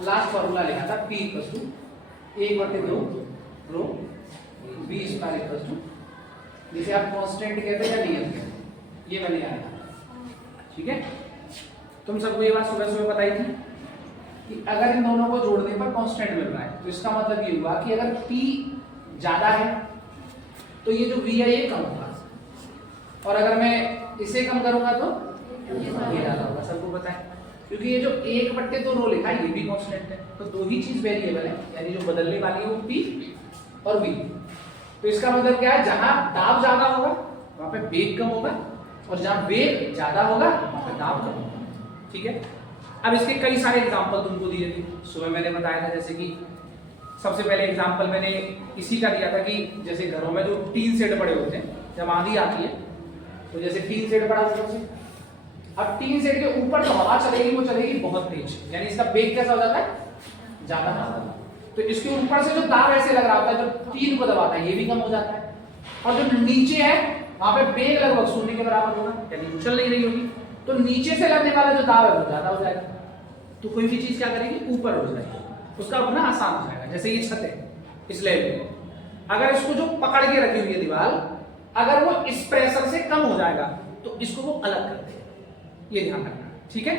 Last formula लिखा था P equal to 1/2 rho V square equal to, जिसे आप कांस्टेंट कहते हैं या नियम कहते हैं, ये मैंने याद रखा। ठीक है, तुम सबको ये बात सुबह सुबह बताई थी कि अगर इन दोनों को जोड़ने पर कांस्टेंट मिल रहा है तो इसका मतलब ये हुआ कि अगर P ज्यादा है तो ये जो V है ये कम होगा, और अगर मैं इसे कम करूंगा तो ये ज्यादा होगा। सबको पता है, क्योंकि ये जो 1/2 रो लिखा है ये भी कांस्टेंट है, तो दो ही चीज वेरिएबल है, यानी जो बदलने वाली है वो P और V। तो इसका मतलब क्या है, जहां दाब ज्यादा होगा वहां पे वेग कम होगा, और जहां वेग ज्यादा होगा वहां पे दाब कम होगा। ठीक है, अब इसके कई सारे एग्जांपल तुमको दिए थे, सुबह मैंने बताया था। जैसे कि सबसे पहले एग्जांपल मैंने इसी का दिया था कि जैसे घरों में जो टीन शेड पड़े होते हैं, जब आंधी आती है तो जैसे टीन शेड पड़ा ऊपर से, अब टीन शेड के ऊपर जो हवा चलेगी वो चलेगी बहुत तेज, यानी इसका वेग कैसा हो जाता है, ज्यादा हो जाता है। तो इसके ऊपर से जो दाब ऐसे लग रहा होता है, जो टीन को दबाता है, ये भी कम हो जाता है, और जो नीचे है वहां पे वेग लगभग शून्य के बराबर होगा, यानी उछल नहीं रही होगी, तो नीचे से लगने वाला जो दाब है वो ज्यादा हो जाएगा। तो कोई भी चीज क्या करेगी, ऊपर हो जाएगी, उसका अपना आसान हो जाएगा। जैसे ये छत है इस लेवल पे, अगर इसको जो पकड़ के रखी हुई है दीवार, अगर वो इस प्रेशर से कम हो जाएगा तो इसको वो अलग कर देगा, ये ध्यान रखना। ठीक है,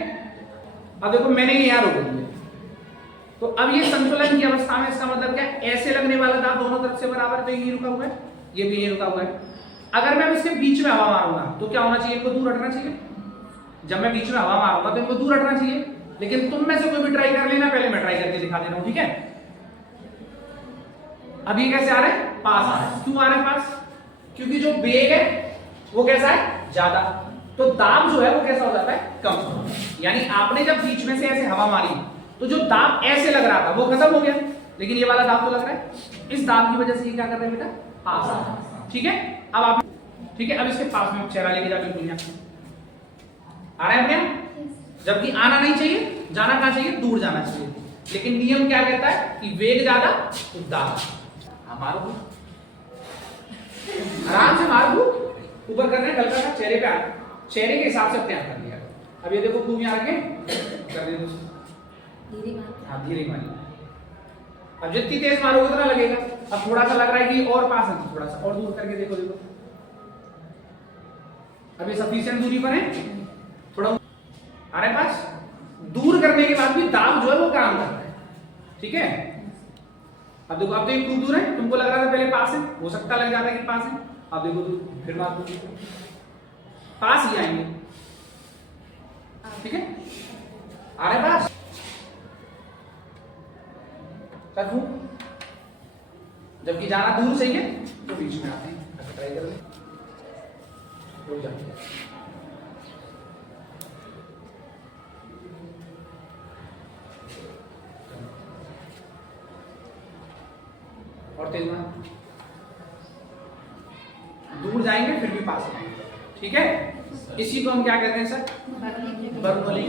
अब देखो मैंने ये यहाँ रोक दिया, तो अब ये संतुलन की अवस्था में, इसका मतलब क्या, ऐसे लगने वाला दाब दोनों तरफ से बराबर, तो ये रुका हुआ है, ये भी ये रुका हुआ है। अगर मैं इसके बीच में हवा मारूंगा तो क्या होना चाहिए, इनको दूर हटना चाहिए। जब मैं बीच में हवा मारूंगा तो इनको दूर हटना चाहिए, लेकिन तुम में से कोई भी ट्राई कर लेना, पहले मैं ट्राई करके दिखा दे रहा हूं। ठीक है, अब ये कैसे आ रहा है, पास आ रहा है। क्यों आ रहा है पास, क्योंकि जो वेग है वो कैसा है, ज्यादा, तो दाब जो है वो कैसा हो जाता है, कम। यानी आपने जब बीच में से ऐसे हवा मारी तो जो दाब ऐसे लग रहा था वो खत्म हो गया, लेकिन ये वाला दाब तो लग रहा है, इस दाब की वजह से ये क्या कर रहे हैं बेटा, पास आ रहा है। ठीक है, अब आप, ठीक है, अब इसके पास में चेहरा लेके जाकर दुनिया आ रहा है अपने आप, जबकि आना नहीं चाहिए, जाना कहां चाहिए, दूर जाना चाहिए, लेकिन नियम क्या कहता है कि वेग ज्यादा तो दाब। मारो आराम से, मारो ऊपर करना है, हल्का सा चेहरे पे आ, चेहरे के हिसाब से तैयार कर लिया। अब ये देखो खूब यहाँ आगे कर दे, हाँ धीरे मारिए। अब जितनी तेज मारोगे उतना लगेगा। अब थोड़ा सा लग रहा है कि और पास है, थोड़ा सा और दूर करके देखो, देखो अभी सफिशिएंट दूरी पर है, थोड़ा आ रहा है पास। दूर करने के बाद भी दाब जो है वो काम करता है। ठीक है, अब देखो, अब तो ये खूब दूर है, तुमको लग रहा था पहले पास है, हो सकता लग जाता है कि पास है, अब देखो दूर, फिर बात दूर, पास ही आएंगे। ठीक है, आ रहा है पास, रखूं, जबकि जाना दूर से ही है तो बीच में आते हैं। ट्राई कर ले, रुक जाते हैं, और तेज में दूर जाएंगे फिर भी पास आएंगे। ठीक है, इसी को हम क्या कहते हैं सर, बर्नौली।